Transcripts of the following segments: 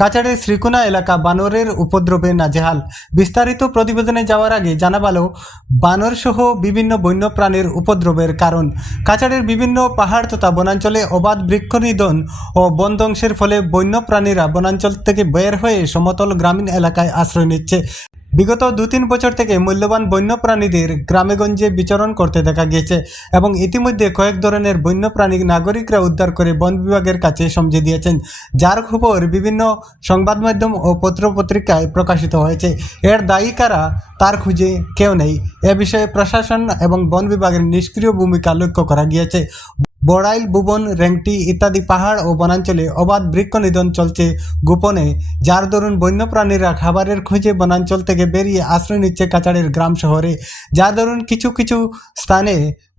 কাছাড়ের শ্রীকোনা এলাকা বানরের উপদ্রবে নাজেহাল। বিস্তারিত প্রতিবেদনে যাওয়ার আগে জানা ভালো, বানর সহ বিভিন্ন বন্যপ্রাণীর উপদ্রবের কারণ কাছাড়ের বিভিন্ন পাহাড় তথা বনাঞ্চলে অবাধ বৃক্ষনিধন ও বন ধ্বংসের ফলে বন্যপ্রাণীরা বনাঞ্চল থেকে বের হয়ে সমতল গ্রামীণ এলাকায় আশ্রয় নিচ্ছে। বিগত 2-3 বছর থেকে মূল্যবান বন্যপ্রাণীদের গ্রামেগঞ্জে বিচরণ করতে দেখা গিয়েছে এবং ইতিমধ্যে কয়েক ধরনের বন্যপ্রাণী নাগরিকরা উদ্ধার করে বন বিভাগের কাছে সমঝে দিয়েছেন, যার খবর বিভিন্ন সংবাদ মাধ্যম ও পত্রপত্রিকায় প্রকাশিত হয়েছে। এর দায়ী কারা তার খুঁজে কেউ নেই। এ বিষয়ে প্রশাসন এবং বন বিভাগের নিষ্ক্রিয় ভূমিকা লক্ষ্য করা গিয়েছে। বড়াইল, ভুবন, রেংটি ইত্যাদি পাহাড় ও বনাঞ্চলে অবাধ বৃক্ষনিধন চলছে গোপনে, যার দরুন বন্যপ্রাণীরা খাবারের খোঁজে বনাঞ্চল থেকে বেরিয়ে আশ্রয় নিচ্ছে কাছাড়ের গ্রাম শহরে, যার দরুন কিছু কিছু স্থানে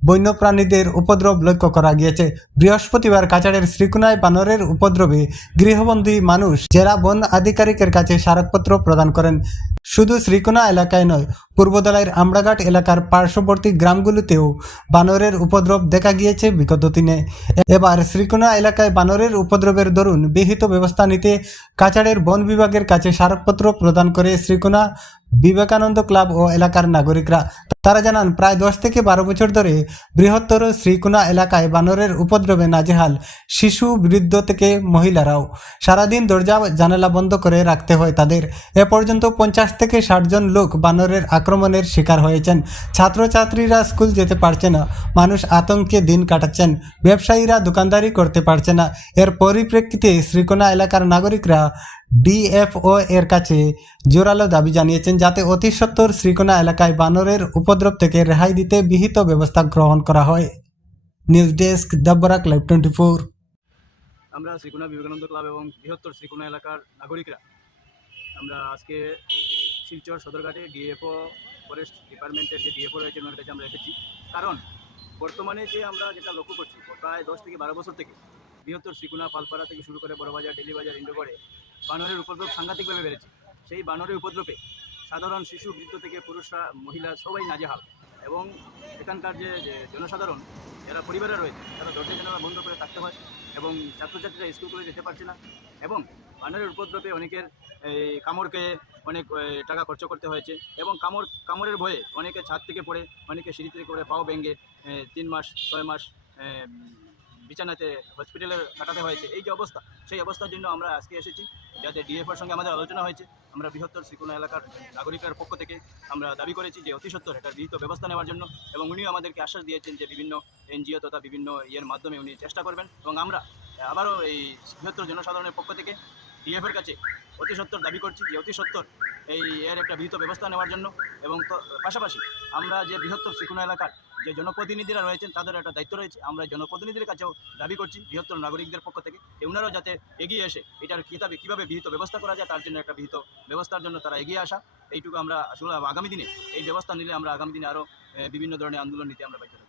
বন্যপ্রাণীদের উপদ্রব লক্ষ্য করা গিয়েছে। বৃহস্পতিবার কাছাড়ের শ্রীকোনায় বানরের উপদ্রবে গৃহবন্দী মানুষ জেলা বন আধিকারিকের কাছে স্মারকপত্র প্রদান করেন। শুধু শ্রীকোনা এলাকায় নয়, পূর্বদলাইয়ের আমড়াঘাট এলাকার পার্শ্ববর্তী গ্রামগুলোতেও বানরের উপদ্রব দেখা গিয়েছে বিগত দিনে। এবার শ্রীকোনা এলাকায় বানরের উপদ্রবের দরুন বিহিত ব্যবস্থা নিতে কাছাড়ের বন বিভাগের কাছে স্মারকপত্র প্রদান করে শ্রীকোনা বিবেকানন্দ ক্লাব ও এলাকার নাগরিকরা। তারা জানান, প্রায় 10 থেকে 12 বছর ধরে বৃহত্তর শ্রীকোনা এলাকায় বানরের উপদ্রবে নাজেহাল শিশু, বৃদ্ধ থেকে মহিলারাও। সারাদিন দরজা জানালা বন্ধ করে রাখতে হয় তাদের। এ পর্যন্ত 50 থেকে 60 জন লোক বানরের আক্রমণের শিকার হয়েছেন। ছাত্রছাত্রীরা স্কুল যেতে পারছে না, মানুষ আতঙ্কে দিন কাটাচ্ছেন, ব্যবসায়ীরা দোকানদারি করতে পারছে না। এর পরিপ্রেক্ষিতে শ্রীকোনা এলাকার নাগরিকরা ডিএফও এর কাছে জোরালো দাবি জানিয়েছেন, যাতে অতি সত্বর শ্রীকোনা এলাকায় বানরের উপদ্রব থেকে রেহাই দিতে বিহিত ব্যবস্থা গ্রহণ করা হয়। News desk, the Barak live 24। আমরা শ্রীকোনা বিবেকানন্দ ক্লাব এবং বৃহত্তর শ্রীকোনা এলাকার নাগরিকরা আমরা আজকে শিলচর সদরঘাটে ডিএফও ফরেস্ট ডিপার্টমেন্টের যে ডিএফও রয়েছে ওনার কাছে আমরা এসেছি। কারণ বর্তমানে যে আমরা যেটা লক্ষ্য করছি, প্রায় 10 থেকে 12 বছর থেকে বৃহত্তর শ্রীকোনা, পালপাড়া থেকে শুরু করে বড়বাজার, ডেলিবাজার, ইন্ডোগড়ে বানরের উপদ্রব সাংঘাতিকভাবে বেড়েছে। সেই বানরের উপদ্রবে সাধারণ শিশু, বৃদ্ধ থেকে পুরুষরা, মহিলা সবাই নাজেহাল। এবং এখানকার যে জনসাধারণ যারা পরিবারে রয়েছে তারা দরজা জানালা বন্ধ করে থাকতে হয় এবং ছাত্রছাত্রীরা স্কুল করে যেতে পারছে না। এবং বানরের উপদ্রবে অনেকের কামড়কে অনেক টাকা খরচ করতে হয়েছে এবং কামড়ের ভয়ে অনেকে ছাদ থেকে পড়ে, অনেকে সিঁড়ি থেকে করে পাও ভেঙে 3 মাস 6 মাস বিছানাতে হসপিটালে কাটাতে হয়েছে। এই যে অবস্থা, সেই অবস্থার জন্য আমরা আজকে এসেছি, যাতে ডিএফওর সঙ্গে আমাদের আলোচনা হয়েছে। আমরা বৃহত্তর শ্রীকোনা এলাকার নাগরিকের পক্ষ থেকে আমরা দাবি করেছি যে অতি সত্বর এটার বিহিত ব্যবস্থা নেওয়ার জন্য, এবং উনিও আমাদেরকে আশ্বাস দিয়েছেন যে বিভিন্ন এনজিও তথা বিভিন্ন ইয়ের মাধ্যমে উনি চেষ্টা করবেন। এবং আমরা আবারও এই বৃহত্তর জনসাধারণের পক্ষ থেকে ডিএফের কাছে অতি সত্বর দাবি করছি যে অতি সত্বর এর একটা বিহিত ব্যবস্থা নেওয়ার জন্য। এবং পাশাপাশি আমরা যে বৃহত্তর শ্রীকোনা এলাকার যে জনপ্রতিনিধিরা রয়েছেন তাদের একটা দায়িত্ব রয়েছে। আমরা জনপ্রতিনিধির কাছেও দাবি করছি বৃহত্তর নাগরিকদের পক্ষ থেকে যে ওনারাও যাতে এগিয়ে এসে এটার কীভাবে বিহিত ব্যবস্থা করা যায় তার জন্য একটা বিহিত ব্যবস্থার জন্য তারা এগিয়ে আসা। এইটুকু আমরা আসলে আগামী দিনে এই ব্যবস্থা নিলে আমরা আগামী দিনে আরও বিভিন্ন ধরনের আন্দোলন নিতে আমরা বাধ্য থাকব।